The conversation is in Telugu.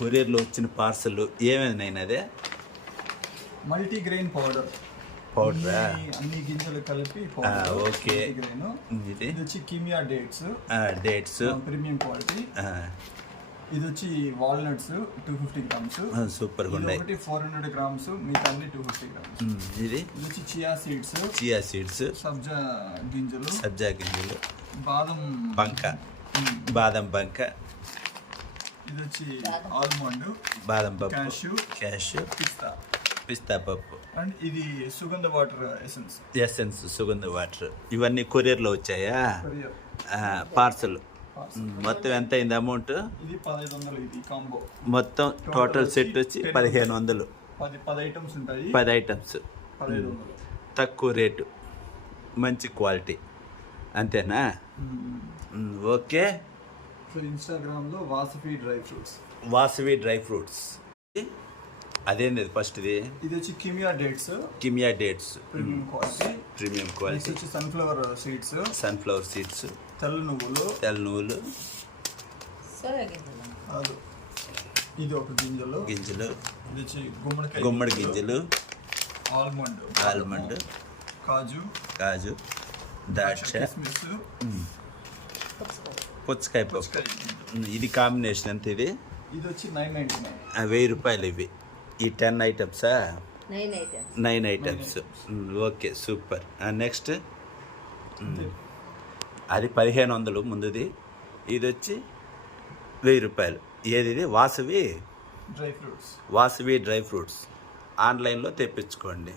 కొరియర్లో వచ్చిన పార్సల్ ఏమైనా అదే మల్టీగ్రెయిన్ పౌడర్ పౌడరా? అన్ని గింజలు కలిపి ఓకే. ఇది వచ్చి కిమియా డేట్స్ ప్రీమియం క్వాలిటీ. ఇది వచ్చి వాల్నట్స్ 250 గ్రామ్స్. సూపర్ గా ఉన్నాయి. 400 గ్రామ్స్, మిగతా అన్ని 250 గ్రామ్స్. ఇది వచ్చి చియా సీడ్స్ సబ్జా గింజలు బాదం బంక. ఇది వచ్చి ఆల్మండ్, బాదం పప్పు, క్యాష్యూ, పిస్తా పప్పు. అండ్ ఇది సుగంధ వాటర్ ఎసెన్స్ సుగంధ వాటర్. ఇవన్నీ కొరియర్లో వచ్చాయా? పార్సల్ మొత్తం ఎంత అయింది అమౌంట్? ఇది 1500. ఇది కాంబో మొత్తం టోటల్ సెట్ వచ్చి 1500. 10 ఐటమ్స్ ఉంటాయి. 10 ఐటమ్స్ 1500. తక్కువ రేటు, మంచి క్వాలిటీ, అంతేనా? ఓకే. సో ఇన్స్టాగ్రామ్లో వాసవి డ్రై ఫ్రూట్స్. అదేంది ఫస్ట్? ఇది వచ్చి కిమియా డేట్స్ ప్రీమియం క్వాలిటీ. వచ్చి సన్ఫ్లవర్ సీడ్స్, తెల్ల నువ్వులు. ఇది ఒక గింజలు. ఇది వచ్చి గుమ్మడి గింజలు, ఆల్మండ్, కాజు, ద్రాక్ష, పుచ్చకాయ పప్పు. ఇది కాంబినేషన్ ఎంత? ఇది వచ్చి 999. 1000 రూపాయలు ఇవి. ఈ 10 ఐటమ్సా? 9 ఐటమ్స్. Okay, super. నెక్స్ట్ అది 1500 ముందుది. ఇది వచ్చి 1000 రూపాయలు. ఏది ఇది? Vasavi dry fruits. ఆన్లైన్లో తెప్పించుకోండి.